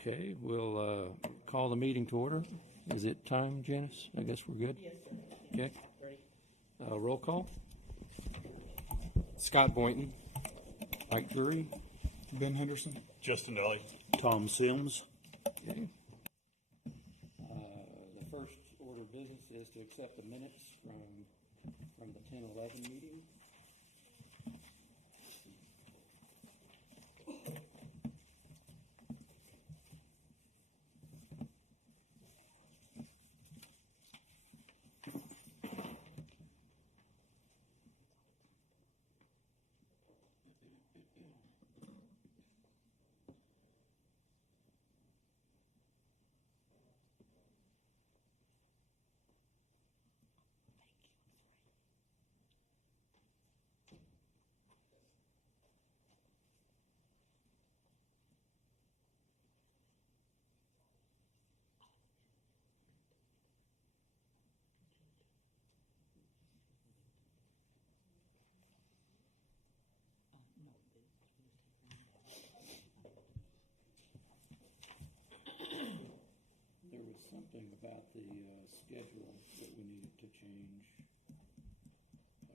Okay, we'll call the meeting to order. Is it time, Janice? I guess we're good? Yes, sir. Okay. Ready? Roll call. Scott Boynton. Mike Drury. Ben Henderson. Justin Daly. Tom Sims. Okay. The first order of business is to accept the minutes from the 10-11 meeting. There was something about the schedule that we needed to change,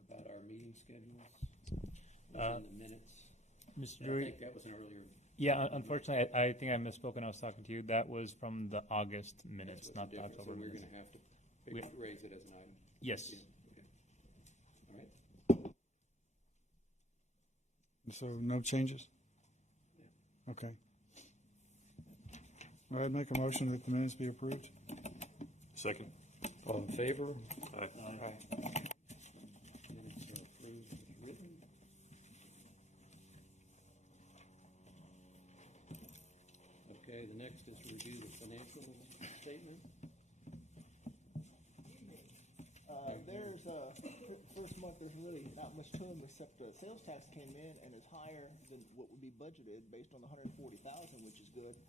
about our meeting schedules. It was in the minutes. Mr. I Drury, think that was an earlier. yeah, unfortunately, I think I misspoke when I was talking to you. That was from the August minutes, That's not the different, October so we're minutes. going to have to raise it as an item. Yes. Yeah, okay. All right. So no changes? Okay. I'd make a motion that the minutes be approved. Second. All in favor? Aye. Minutes are approved as written. Okay, the next is review the financial statement. There's first month. There's really not much to them except the sales tax came in and is higher than what would be budgeted based on the 140,000, which is good.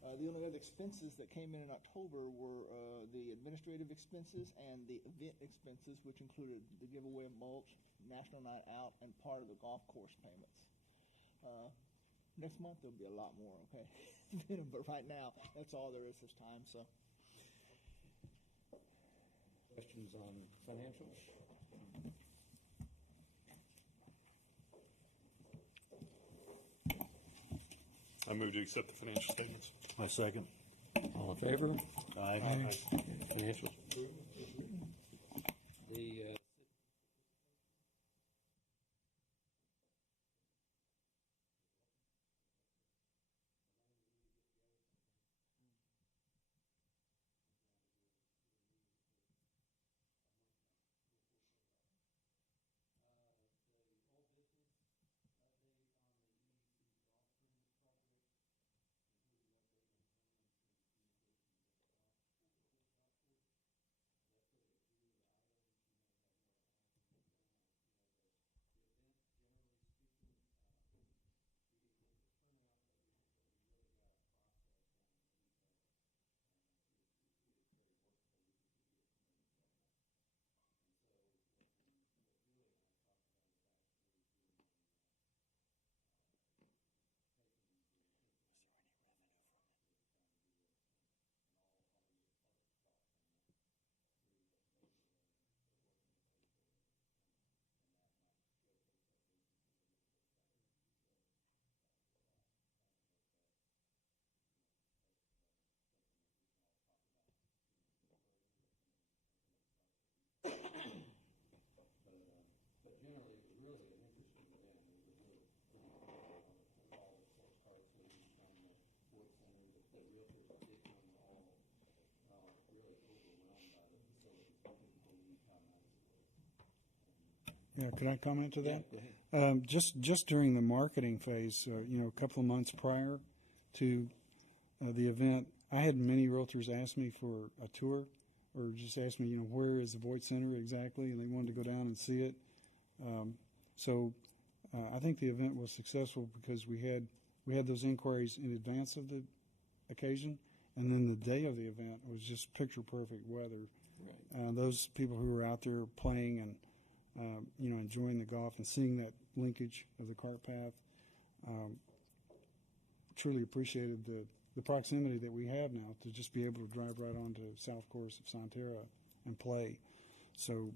The only other expenses that came in October were the administrative expenses and the event expenses, which included the giveaway of mulch, National Night Out, and part of the golf course payments. Next month there'll be a lot more, okay? But right now, that's all there is this time. So. Questions on financials? I move to accept the financial statements. My second. All in favor? Aye. Financials approved as written. The But generally, it was really an interesting event. We were really pretty proud of all the postcards we from the Wood Center. The realtors did come all really overwhelmed by the facility. They couldn't believe how nice it was. Yeah, could I comment to that? Go ahead. Just during the marketing phase, a couple of months prior to the event, I had many realtors ask me for a tour, or just ask me, where is the Voight Center exactly, and they wanted to go down and see it. So I think the event was successful because we had those inquiries in advance of the occasion, and then the day of the event was just picture perfect weather. Right. Those people who were out there playing and enjoying the golf and seeing that linkage of the cart path, truly appreciated the proximity that we have now to just be able to drive right onto South Course of Sonterra and play. So,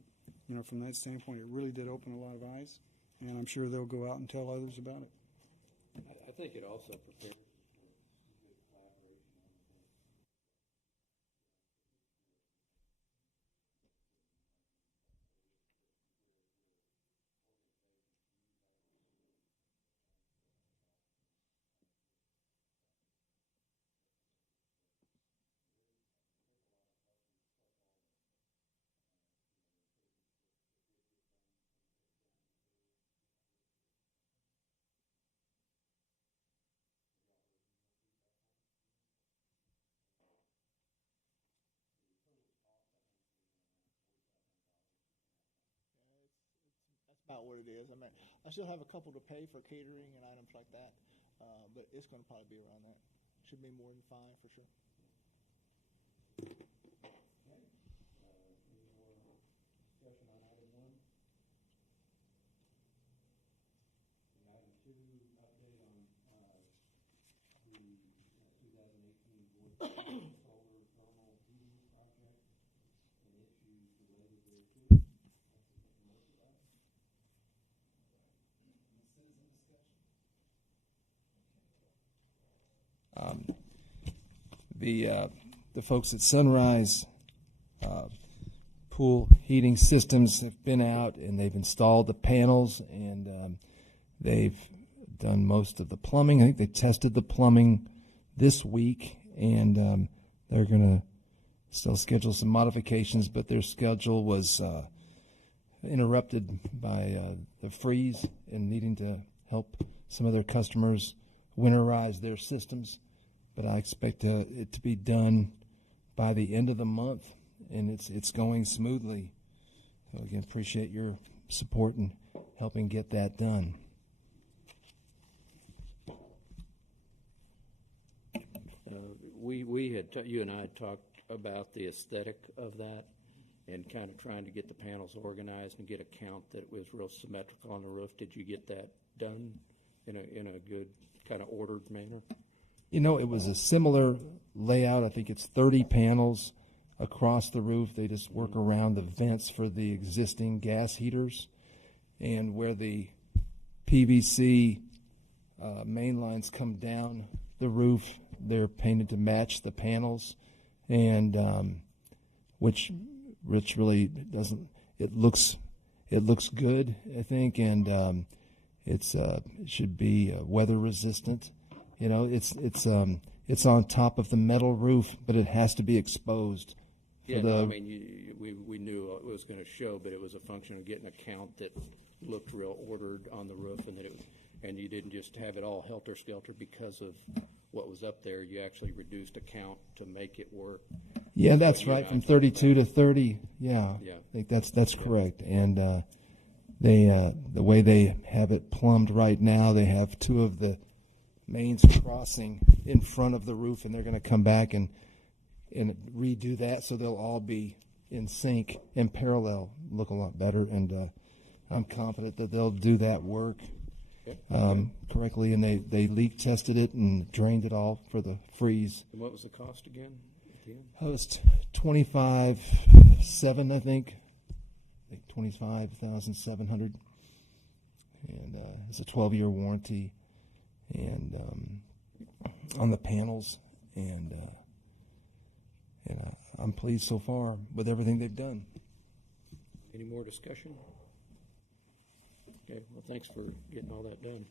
from that standpoint, it really did open a lot of eyes, and I'm sure they'll go out and tell others about it. I think it also prepares us for good collaboration on the thing. That's about what it is. I mean, I still have a couple to pay for catering and items like that, but it's going to probably be around that. Should be more than 5 for sure. Okay. Any more discussion on item 1? And item 2, update on the 2018 board solar thermal heating project and issues related thereto. The folks at Sunrise Pool Heating Systems have been out and they've installed the panels, and they've done most of the plumbing. I think they tested the plumbing this week, and they're going to still schedule some modifications, but their schedule was interrupted by the freeze and needing to help some of their customers winterize their systems. But I expect it to be done by the end of the month, and it's going smoothly. So again, appreciate your support in helping get that done. We had you and I had talked about the aesthetic of that and kind of trying to get the panels organized and get a count that was real symmetrical on the roof. Did you get that done in a good kind of ordered manner? It was a similar layout. I think it's 30 panels across the roof. They just work around the vents for the existing gas heaters, and where the PVC main lines come down the roof, they're painted to match the panels, and which really doesn't. It looks good, I think, and it should be weather resistant. It's on top of the metal roof, but it has to be exposed. Yeah, we knew it was going to show, but it was a function of getting a count that looked real ordered on the roof, and you didn't just have it all helter-skelter because of what was up there. You actually reduced a count to make it work. Yeah, that's right, from 32 to 30. Yeah, Yeah. I think that's correct. And the way they have it plumbed right now, they have 2 of the mains crossing in front of the roof, and they're going to come back and redo that, so they'll all be in sync and parallel, look a lot better. And I'm confident that they'll do that work correctly. And they leak tested it and drained it all for the freeze. And what was the cost again at the end? It was $25,700, I think 25,700, and it's a 12-year warranty. And on the panels, and I'm pleased so far with everything they've done. Any more discussion? Okay, well, thanks for getting all that done.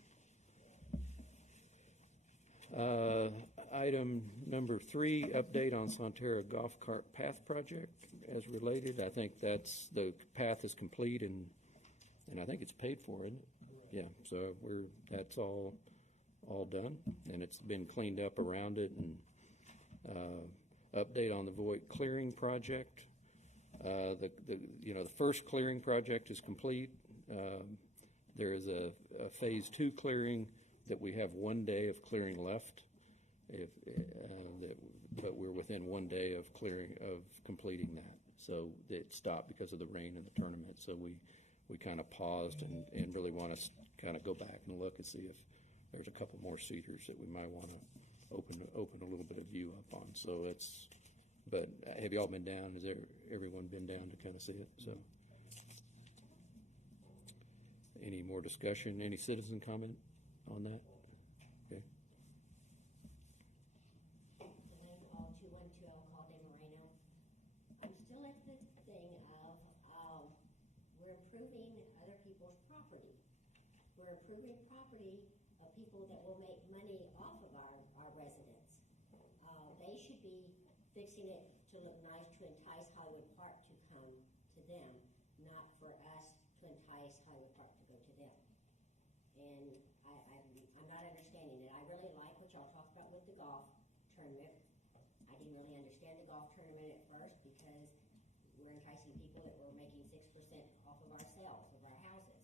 Item number 3, update on Sonterra Golf Cart Path Project as related. I think the path is complete, and I think it's paid for, isn't it? Yeah, so that's all done, and it's been cleaned up around it. And update on the void clearing project. The first clearing project is complete. There is a phase 2 clearing that we have 1 day of clearing left. But we're within 1 day of completing that. So it stopped because of the rain in the tournament. So we kind of paused and really want to kind of go back and look and see if there's a couple more seeders that we might want to open a little bit of view up on. So it's, but have y'all been down? Has everyone been down to kind of see it? So, any more discussion? Any citizen comment on that? Okay. Call 212, called in Moreno. I'm still at the thing of we're improving other people's property. We're improving property of people that will make money off of our residents. They should be fixing it to look nice to entice Hollywood Park to come to them, not for us to entice Hollywood Park to go to them. And I'm not understanding it. I really like what y'all talked about with the golf tournament. I didn't really understand the golf tournament at first because we're enticing people that were making 6% off of our sales of our houses.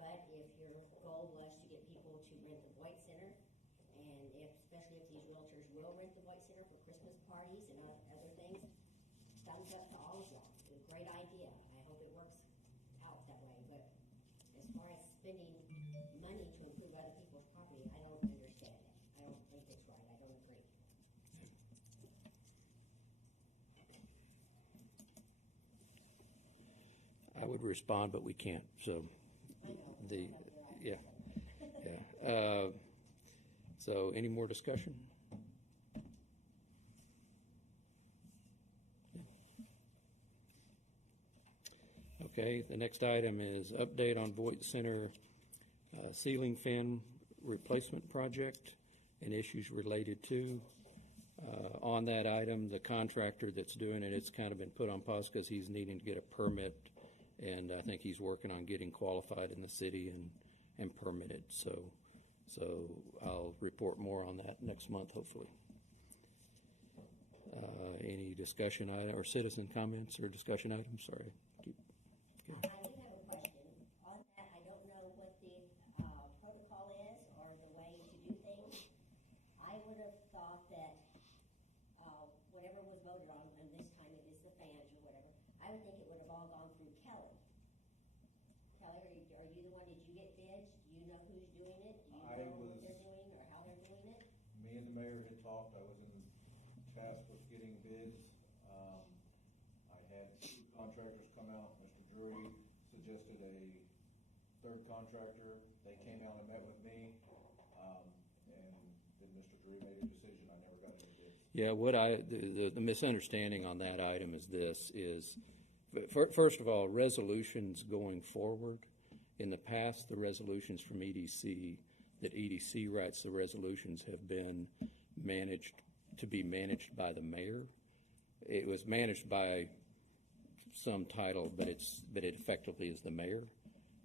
But if your goal was to get people to rent the Voight Center, and especially if these realtors will rent the Voight Center for Christmas parties and other things, thumbs up to all of y'all. It's a great idea. I hope it works out that way. But as far as spending money to improve other people's property, I don't understand it. I don't think it's right. I don't agree. I would respond, but we can't. So, yeah. So, any more discussion? Okay. The next item is update on Voight Center ceiling fan replacement project and issues related to. On that item, the contractor that's doing it, it's kind of been put on pause because he's needing to get a permit, and I think he's working on getting qualified in the city and permitted. So I'll report more on that next month, hopefully. Any discussion item or citizen comments or discussion items? Sorry. I do have a question. On that, I don't know what the protocol is or the way to do things. I would have thought that whatever was voted on, and this time it is the fans or whatever, I would think it would have all gone through Kelly. Kelly, are you the one, did you get bids? Do you know who's doing it? Do you know what they're doing or how they're doing it? Me and the mayor had talked. I was in the task with getting bids. I had two contractors come out. Mr. Drury suggested a third contractor. They came out and met with me, and then Mr. Drury made a decision. I never got any bids. Yeah, the misunderstanding on that item is this is, first of all, resolutions going forward. In the past, the resolutions from EDC, that EDC writes the resolutions, have been to be managed by the mayor. It was managed by some title, but it effectively is the mayor,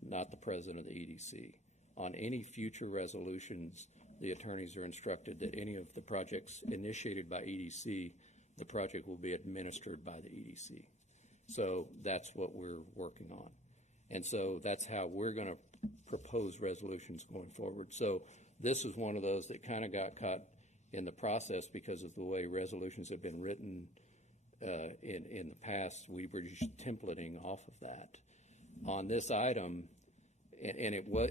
not the president of the EDC. On any future resolutions, the attorneys are instructed that any of the projects initiated by EDC, the project will be administered by the EDC. So that's what we're working on. And so that's how we're going to propose resolutions going forward. So this is one of those that kind of got caught in the process because of the way resolutions have been written in the past. We were just templating off of that. On this item,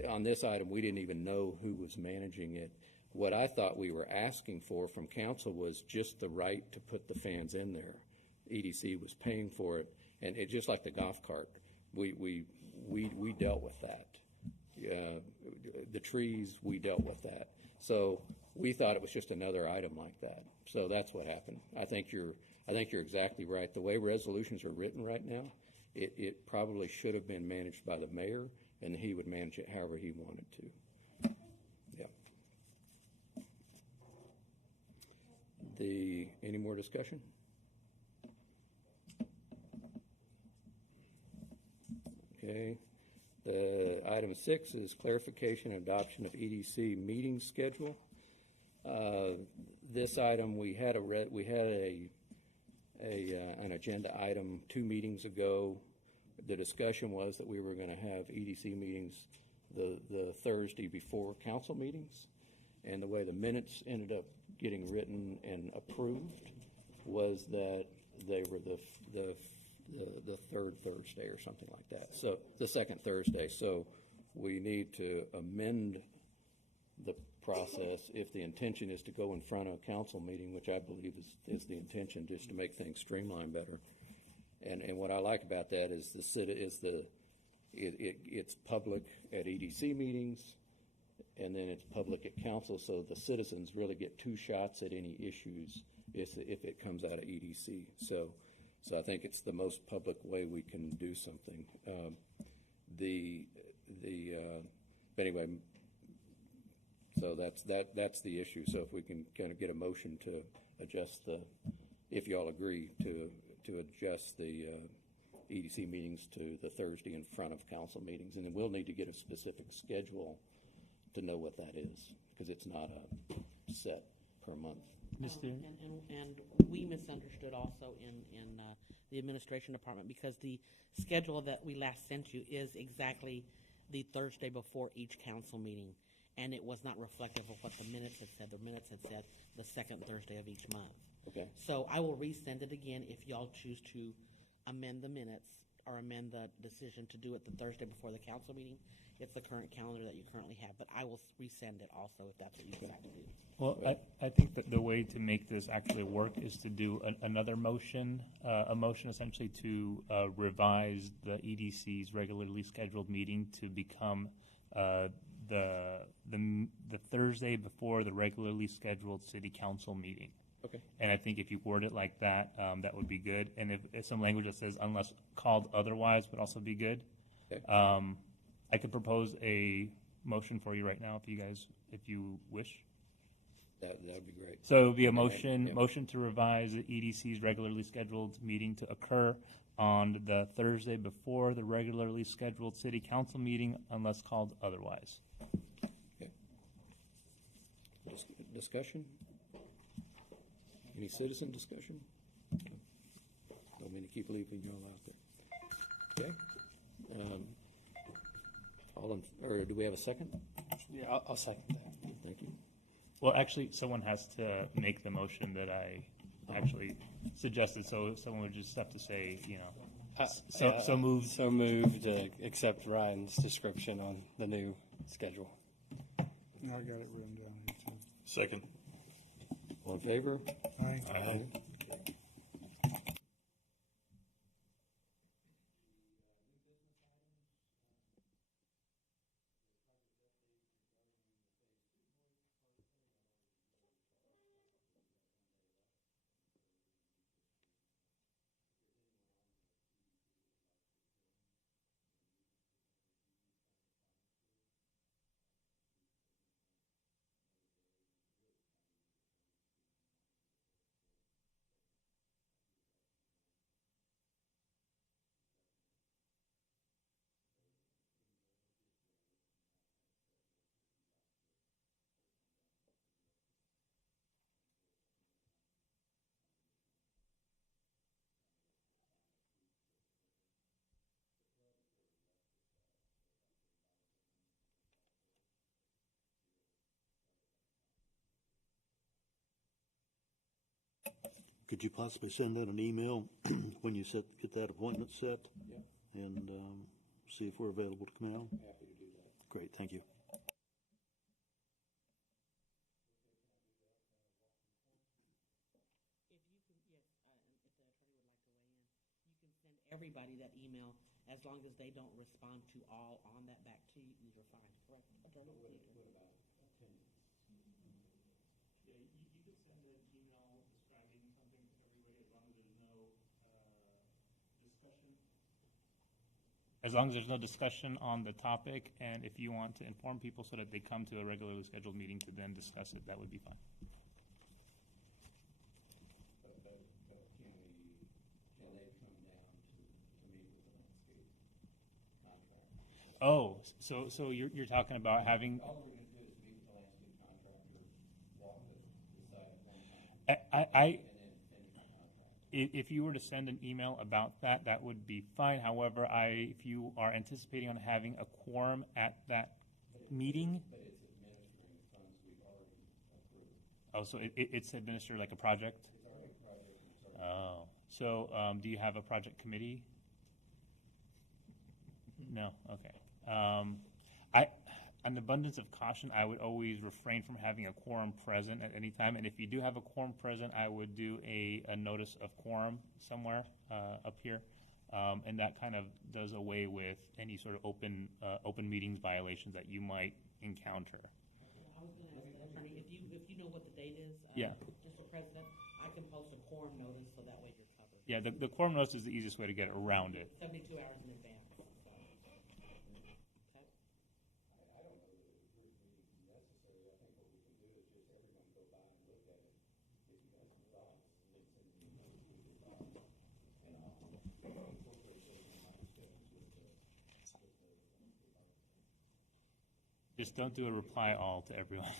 on this item, we didn't even know who was managing it. What I thought we were asking for from council was just the right to put the fans in there. EDC was paying for it, and it just like the golf cart. We dealt with that. The trees, we dealt with that. So we thought it was just another item like that. So that's what happened. I think you're exactly right. The way resolutions are written right now, it probably should have been managed by the mayor, and he would manage it however he wanted to. Yeah. Any more discussion? Okay. The item 6 is clarification and adoption of EDC meeting schedule. This item we had an agenda item 2 meetings ago. The discussion was that we were going to have EDC meetings the Thursday before council meetings, and the way the minutes ended up getting written and approved was that they were the third Thursday or something like that. So the second Thursday. So we need to amend the process, if the intention is to go in front of a council meeting, which I believe is the intention, just to make things streamline better. And what I like about that is it's public at EDC meetings, and then it's public at council, so the citizens really get two shots at any issues if it comes out of EDC. So I think it's the most public way we can do something. Anyway, so that's the issue. So if we can kind of get a motion to adjust if you all agree to adjust the EDC meetings to the Thursday in front of council meetings, and then we'll need to get a specific schedule to know what that is, because it's not a set per month. And we misunderstood also in the administration department, because the schedule that we last sent you is exactly the Thursday before each council meeting, and it was not reflective of what the minutes had said. The minutes had said the second Thursday of each month. Okay. So I will resend it again if y'all choose to amend the minutes or amend the decision to do it the Thursday before the council meeting. It's the current calendar that you currently have, but I will resend it also if that's what you decide to do. Well, I think that the way to make this actually work is to do another motion, a motion essentially to revise the EDC's regularly scheduled meeting to become the Thursday before the regularly scheduled city council meeting. Okay. And I think if you word it like that, that would be good. And if some language that says unless called otherwise would also be good. Okay. I could propose a motion for you right now if you wish. That would be great. So it would be a motion, Yeah. motion to revise the EDC's regularly scheduled meeting to occur on the Thursday before the regularly scheduled city council meeting unless called otherwise. Okay. Discussion? Any citizen discussion? Don't mean to keep leaving you all out there. Okay. Or do we have a second? Yeah, I'll second that. Thank you. Well, actually, someone has to make the motion that I actually suggested, so someone would just have to say, so moved. So moved to accept Ryan's description on the new schedule. I got it written down here too. Second. All in favor? Aye. Aye. Could you possibly send out an email when you get that appointment set? Yeah. And see if we're available to come out? Happy to do that. Great, thank you. If you can, yes, and if the attorney would like to weigh in, you can send everybody that email as long as they don't respond to all on that back to you. These are fine, correct, attorney? What about attendance? Yeah, you could send an email describing something to everybody as long as there's no discussion. As long as there's no discussion on the topic, and if you want to inform people so that they come to a regularly scheduled meeting to then discuss it, that would be fine. But can they come down to meet with the landscape contractor? Oh, so you're talking about having. All we're going to do is meet with the landscape contractor, walk the site one time, I and then finish the contract. If you were to send an email about that, that would be fine. However, if you are anticipating on having a quorum at that meeting. But it's administering funds we've already approved. Oh, so it's administered like a project? It's already a project and it's already. Oh, so do you have a project committee? No, okay. an abundance of caution, I would always refrain from having a quorum present at any time. And if you do have a quorum present, I would do a notice of quorum somewhere up here. And that kind of does away with any sort of open meetings violations that you might encounter. I was going to ask the attorney, if you know what the date is, Yeah. Mr. President, I can post a quorum notice so that way you're covered. Yeah, the quorum notice is the easiest way to get around it. 72 hours in advance. So. Okay. I don't know that a group meeting is necessary. I think what we can do is just everyone go by and look at it. If you have some thoughts, then send me a note with your thoughts. And I'll incorporate those in my discussions with the Just don't do a reply all to everyone.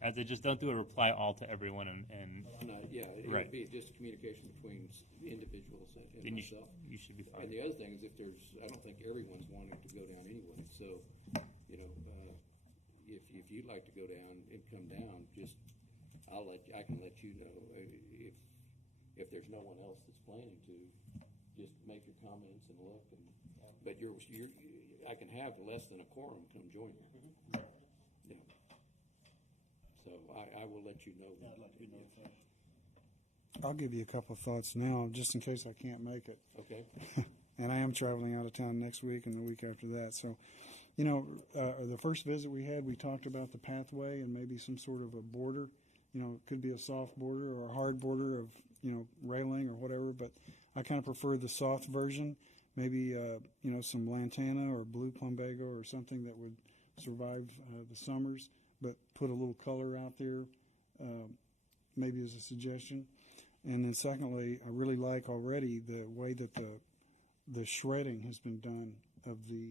As I just don't do a reply all to everyone and No, yeah, it Right. would be just communication between individuals and then myself. you should be And fine. the other thing is I don't think everyone's wanting to go down anyway, so, if you'd like to go down and come down, just, I can let you know, if there's no one else that's planning to, just make your comments and look but I can have less than a quorum come join you. Yeah. So I will let you know. I'd let you know. I'll give you a couple of thoughts now, just in case I can't make it. Okay. And I am traveling out of town next week and the week after that. So, the first visit we had, we talked about the pathway and maybe some sort of a border. It could be a soft border or a hard border of, railing or whatever. But I kind of prefer the soft version. Maybe, some lantana or blue plumbago or something that would survive the summers, but put a little color out there, maybe as a suggestion. And then secondly, I really like already the way that the shredding has been done of the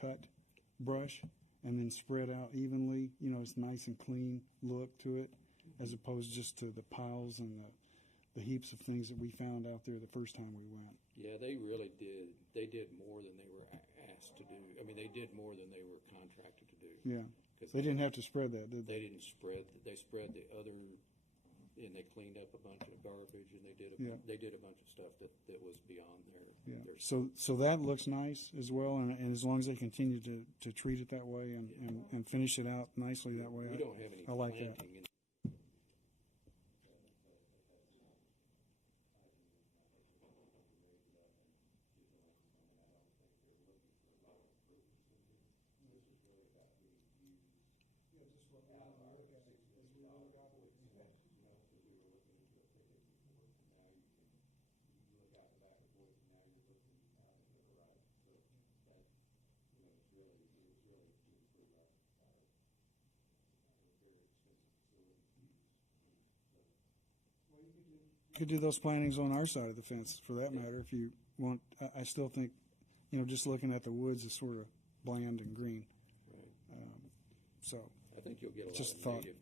cut brush and then spread out evenly. It's nice and clean look to it, as opposed just to the piles and the heaps of things that we found out there the first time we went. Yeah, they really did. They did more than they were asked to do. I mean, they did more than they were contracted to do. Yeah, they didn't have to spread that, did They they? didn't spread. They spread the other, and they cleaned up a bunch of garbage, and they did a bunch of stuff that was beyond their. Yeah. So that looks nice as well, and as long as they continue to treat it that way and finish it out nicely that way, We don't have any I like planting that. in. Could do those plantings on our side of the fence, for that matter, if you want. I still think, just looking at the woods is sort of bland and green. Right. So I think you'll get a lot Just of thought. native.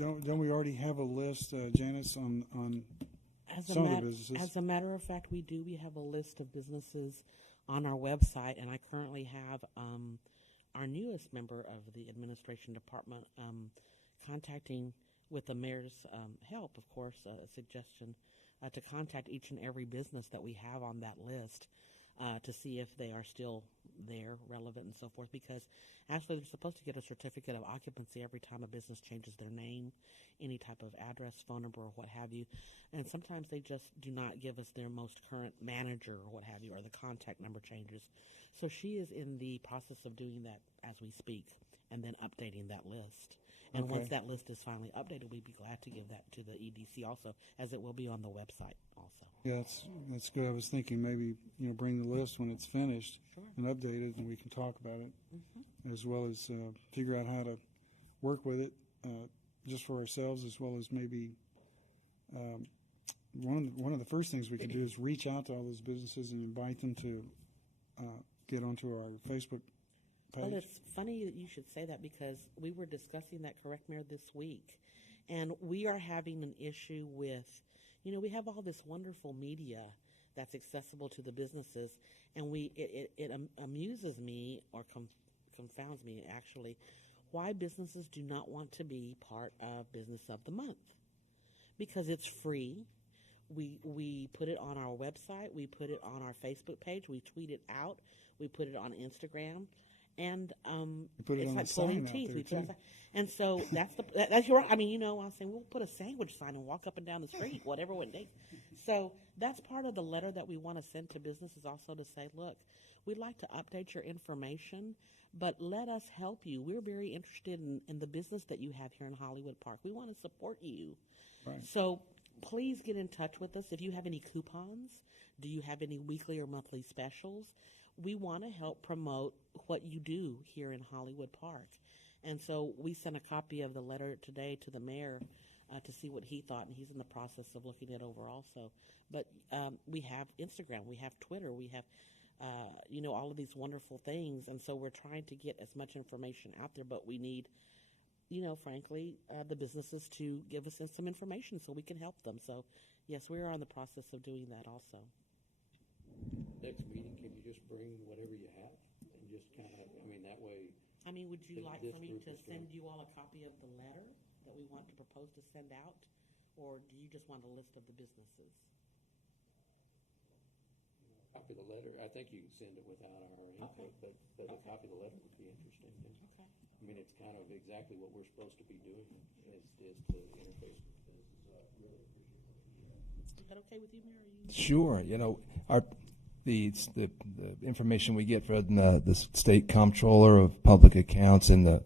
don't we already have a list, Janice, on As a, some of mat- the businesses? as a matter of fact, we do. We have a list of businesses on our website, and I currently have our newest member of the administration department contacting, with the mayor's help, of course, a suggestion to contact each and every business that we have on that list to see if they are still there, relevant, and so forth. Because actually, they're supposed to get a certificate of occupancy every time a business changes their name, any type of address, phone number, or what have you. And sometimes they just do not give us their most current manager or what have you, or the contact number changes. So she is in the process of doing that as we speak, and then updating that list. And Okay. once that list is finally updated, we'd be glad to give that to the EDC also, as it will be on the website also. Yeah, that's good. I was thinking maybe, bring the list when it's finished Sure. and update it, and we can talk about it, as well as figure out how to work with it, just for ourselves, as well as maybe one of the first things we could do is reach out to all those businesses and invite them to get onto our Facebook page. Well, it's funny that you should say that, because we were discussing that, correct, Mayor, this week. And we are having an issue with, we have all this wonderful media that's accessible to the businesses, and it amuses me, or confounds me, actually, why businesses do not want to be part of Business of the Month. Because it's free. We put it on our website. We put it on our Facebook page. We tweet it out. We put it on Instagram. And put it it's on like the sign pulling out teeth. there, We put it too. on, and so that's your. I mean, I was saying we'll put a sandwich sign and walk up and down the street, whatever it would take. So that's part of the letter that we want to send to businesses, also to say, look, we'd like to update your information, but let us help you. We're very interested in the business that you have here in Hollywood Park. We want to support you. Right. So please get in touch with us. If you have any coupons, do you have any weekly or monthly specials? We want to help promote what you do here in Hollywood Park. And so we sent a copy of the letter today to the mayor to see what he thought, and he's in the process of looking it over also. But we have Instagram, we have Twitter, we have, all of these wonderful things. And so we're trying to get as much information out there, but we need, frankly, the businesses to give us some information so we can help them. So, yes, we are on the process of doing that also. Next meeting, can you just bring whatever you have and just kind of, that way, Would you like This for me group to is send you all a copy of the letter that we want to propose to send out? Or do you just want a list of the businesses? copy the letter, I think you can send it without our input, but a copy of the letter would be interesting. Okay. It's kind of exactly what we're supposed to be doing, is to interface with business. Really appreciate it. Is that okay with you, Mary? Sure. The information we get from the state comptroller of public accounts and the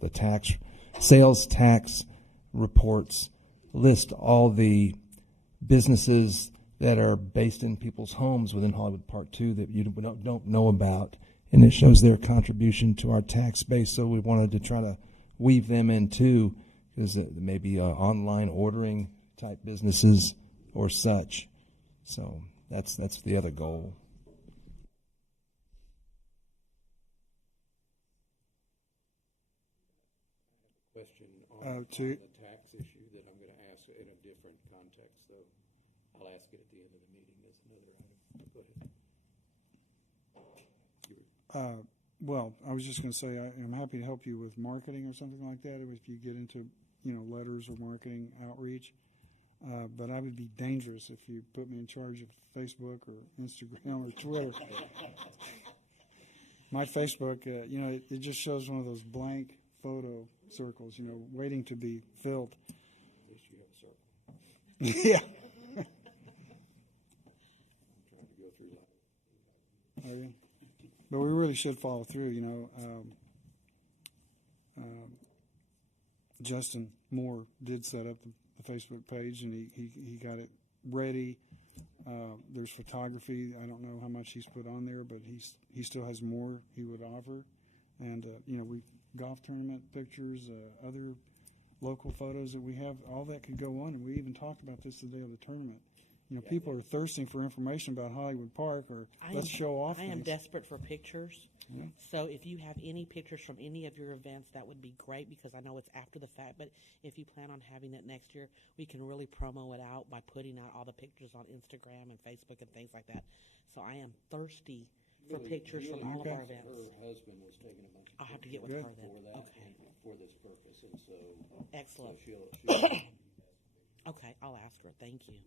sales tax reports list all the businesses that are based in people's homes within Hollywood Park 2 that you don't know about, and it shows their contribution to our tax base. So we wanted to try to weave them in too, because maybe online ordering type businesses or such. So that's the other goal. Question on to- the tax issue that I'm going to ask in a different context, though. I'll ask it at the end of the meeting. That's another item. Go ahead. Well, I was just going to say I'm happy to help you with marketing or something like that if you get into letters or marketing outreach. But I would be dangerous if you put me in charge of Facebook or Instagram or Twitter. My Facebook, it just shows one of those blank photo circles, waiting to be filled. At least you have a circle. Yeah. I'm trying to go through that. Okay. But we really should follow through, Justin Moore did set up the Facebook page, and he got it ready. There's photography. I don't know how much he's put on there, but he still has more he would offer. And, we golf tournament pictures, other local photos that we have, all that could go on. And we even talked about this the day of the tournament. You know, people are thirsting for information about Hollywood Park, or let's show off. I am things. desperate for pictures. Yeah. So if you have any pictures from any of your events, that would be great, because I know it's after the fact. But if you plan on having it next year, we can really promo it out by putting out all the pictures on Instagram and Facebook and things like that. So I am thirsty for pictures from all of our events. Her husband was taking a bunch of I'll have to get with pictures her then. for that, Okay. and for this purpose, and so. Excellent. So she'll Okay, I'll ask her. Thank you.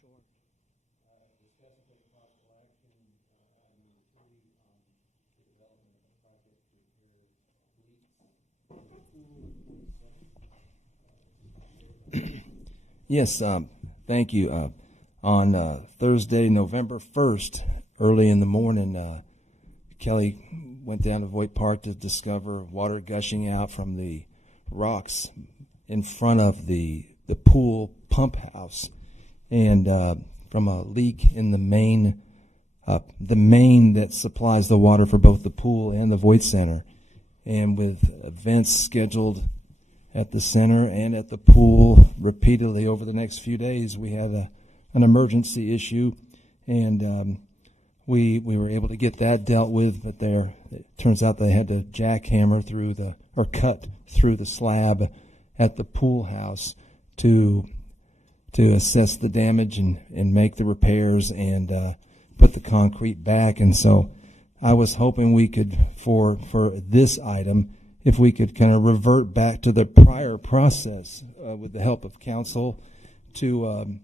Sure. discuss and take possible action, item number 3, on the development of a project to repair leaks. Yes, thank you. On Thursday, November 1st, early in the morning, Kelly went down to Voigt Park to discover water gushing out from the rocks in front of the pool pump house, and from a leak in the main that supplies the water for both the pool and the Voigt Center. And with events scheduled at the center and at the pool repeatedly over the next few days, we have an emergency issue, and we were able to get that dealt with. But it turns out they had to jackhammer cut through the slab at the pool house to assess the damage and make the repairs and put the concrete back. And so I was hoping we could, for this item, if we could kind of revert back to the prior process with the help of council to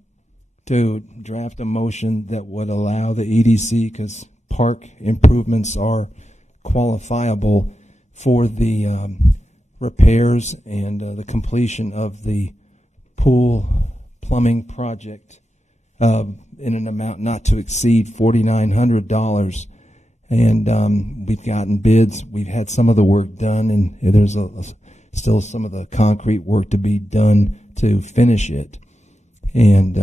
draft a motion that would allow the EDC, because park improvements are qualifiable, for the repairs and the completion of the pool plumbing project in an amount not to exceed $4,900. And we've gotten bids. We've had some of the work done, and there's still some of the concrete work to be done to finish it. And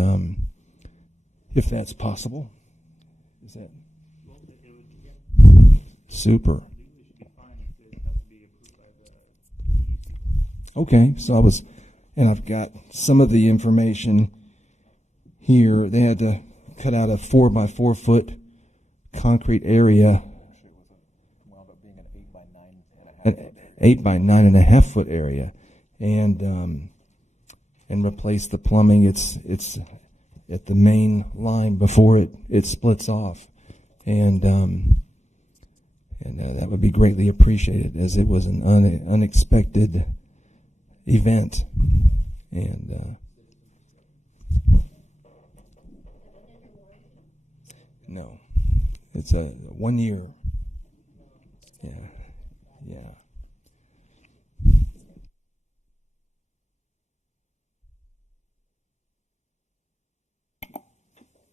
if that's possible, is that super? Okay, so I've got some of the information here. They had to cut out a 4x4 foot concrete area, Wound up being an 8x9.5 foot area, and replace the plumbing. It's at the main line before it splits off, and that would be greatly appreciated, as it was an unexpected event. And no, it's a 1 year. Yeah.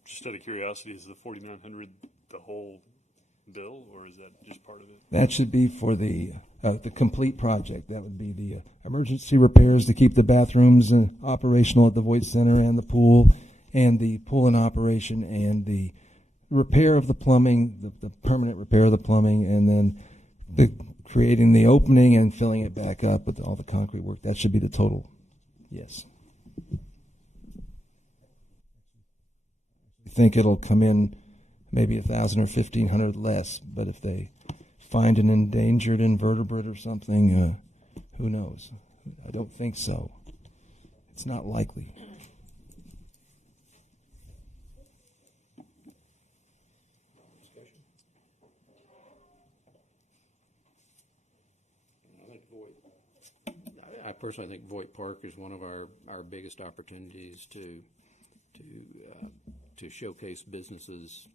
Just out of curiosity, is the $4,900 the whole bill, or is that just part of it? That should be for the complete project. That would be the emergency repairs to keep the bathrooms operational at the Voigt Center and the pool in operation, and the repair of the plumbing, the permanent repair of the plumbing, and then creating the opening and filling it back up with all the concrete work. That should be the total. Yes. I think it'll come in maybe $1,000 or $1,500 less, but if they find an endangered invertebrate or something, who knows? I don't think so. It's not likely. I personally think Voigt Park is one of our biggest opportunities to showcase businesses,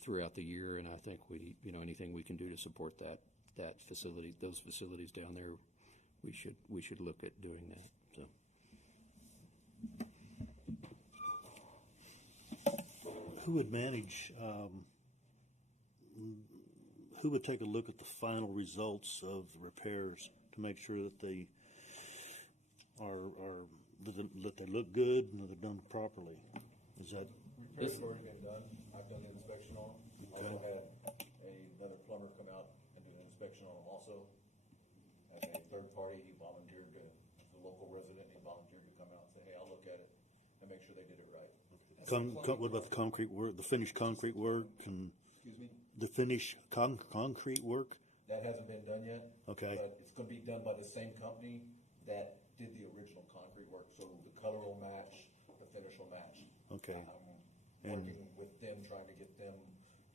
throughout the year, and I think anything we can do to support that facility, those facilities down there, we should look at doing that. So, Who would manage? Who would take a look at the final results of the repairs to make sure that they that they look good and that they're done properly? Is that Repairs have already been done. I've done the inspection on them. I also had another plumber come out and do an inspection on them also. As a third party, he volunteered to, as a local resident, he volunteered to come out and say, hey, I'll look at it and make sure they did it right. What about the concrete work, the finished concrete work and Excuse me? the finished concrete work? That hasn't been done yet. Okay. But it's gonna be done by the same company that did the original concrete work, so the color will match, the finish will match. Okay. I'm working with them, trying to get them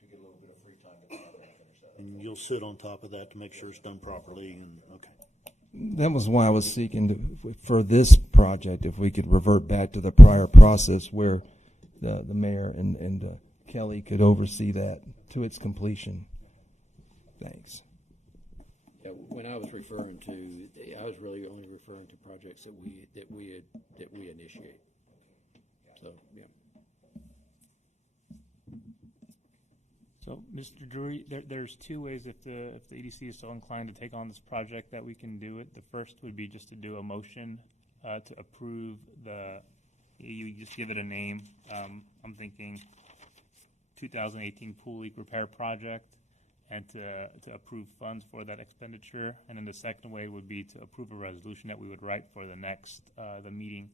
to get a little bit of free time to come out there and finish that. And you'll sit on top of that to make sure it's done properly and, okay. That was why I was seeking to, for this project, if we could revert back to the prior process where the mayor and Kelly could oversee that to its completion. Thanks. Yeah, when I was referring to, I was really only referring to projects that we initiate. So, yeah. So, Mr. Drury, there's two ways if the EDC is so inclined to take on this project that we can do it. The first would be just to do a motion to approve you just give it a name. I'm thinking 2018 pool leak repair project, and to approve funds for that expenditure. And then the second way would be to approve a resolution that we would write for the next the meeting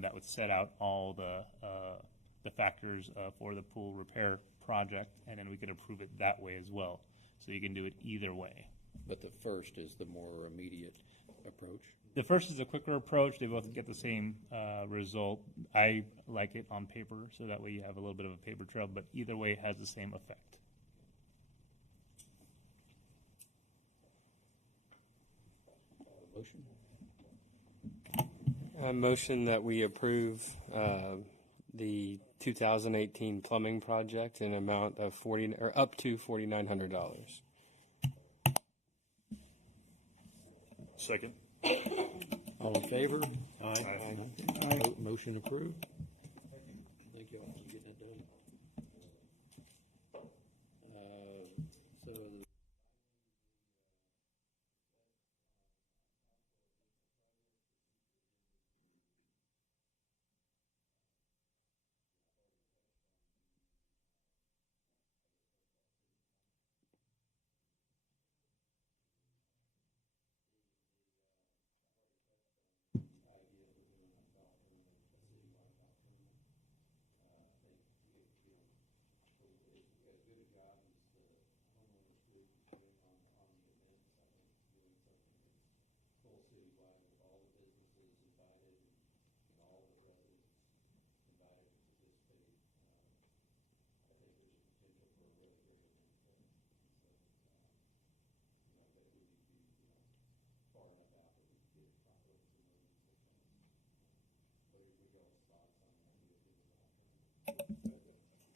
that would set out all the factors for the pool repair project, and then we could approve it that way as well. So you can do it either way. But the first is the more immediate approach. The first is a quicker approach. They both get the same result. I like it on paper, so that way you have a little bit of a paper trail, but either way it has the same effect. Motion? A motion that we approve the 2018 plumbing project in an amount of up to $4,900. Second. All in favor? Aye. Motion approved. Thank you all for getting it done. So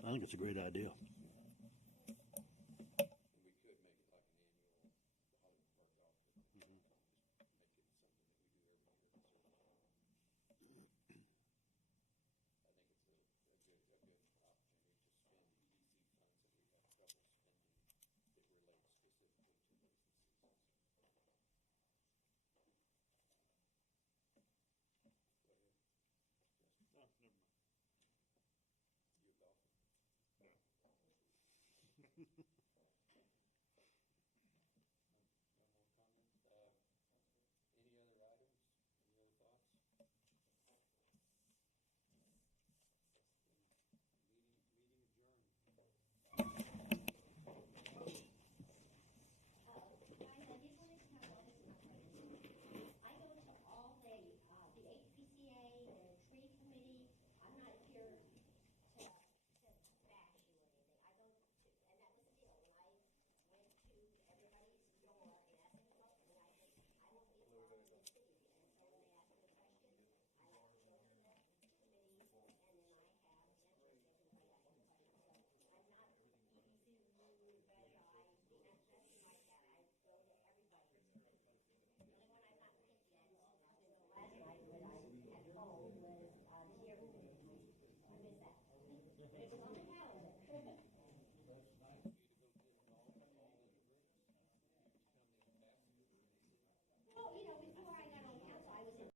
I think it's a great idea.